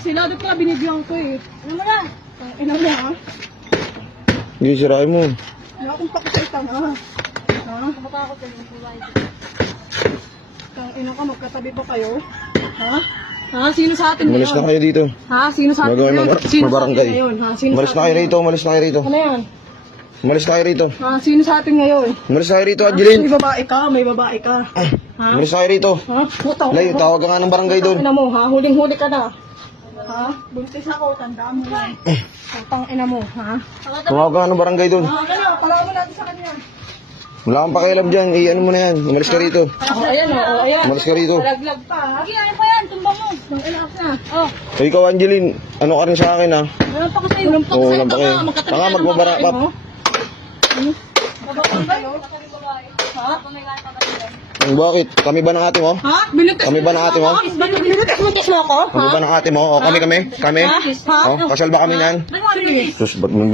sila. Dapat pala binibiyang ko eh. Ano mo yan? Ina mo ha? Hindi, sirain mo. Wala akong pakisita na. Ha? Kumatakot ka yung buhay. Ina ka, magkatabi pa kayo? Ha? Ha? Sino sa atin Umalis na ngayon? kayo dito. Ha? Sino sa atin Magawa ngayon? na- Sino sa atin mabarangay. ngayon? Ha? Sino Umalis sa na kayo atin rito, umalis na kayo rito. Ano yan? Umalis na kayo rito. Ha? Sino sa atin ngayon? Umalis na kayo rito, May Angeline. babae ka, may babae ka. Ha? Umalis na kayo rito. Ha? Puto. Layo, tawag ka nga ng barangay doon. Ina mo, ha? Huling-huli ka na. Ha? Buntis ako, tandaan mo yan. Putang ina mo, ha? Tumawag ka nga ng barangay doon. Ha? Kaya, palawan mo natin sa kanya. Wala kang pakialam dyan, ano mo na yan. Umalis ka rito. Oh, ayan, oh, ayan. Umalis ka rito. Laglag pa, ha? Sige, ano pa yan? Tumbang mo. Nang ina na. Oh. O ikaw, Angeline, ano ka rin sa akin ha? Walang pa kasi, walang pa Oo, kasi. walang pa kayo. Magkatabi Tanga, ka ng magbabara babae pa. mo. Babakang kayo. Ha? Pamigay pa kasi. Bakit? Kami ba ng ate mo? Ha? Binutis Kami ba ng ate mo? Binutis mo ako? Kami ba ng ate mo? O kami? Kami? Ha? O, kasal ba kami nan? Sige. Sus, ba't mong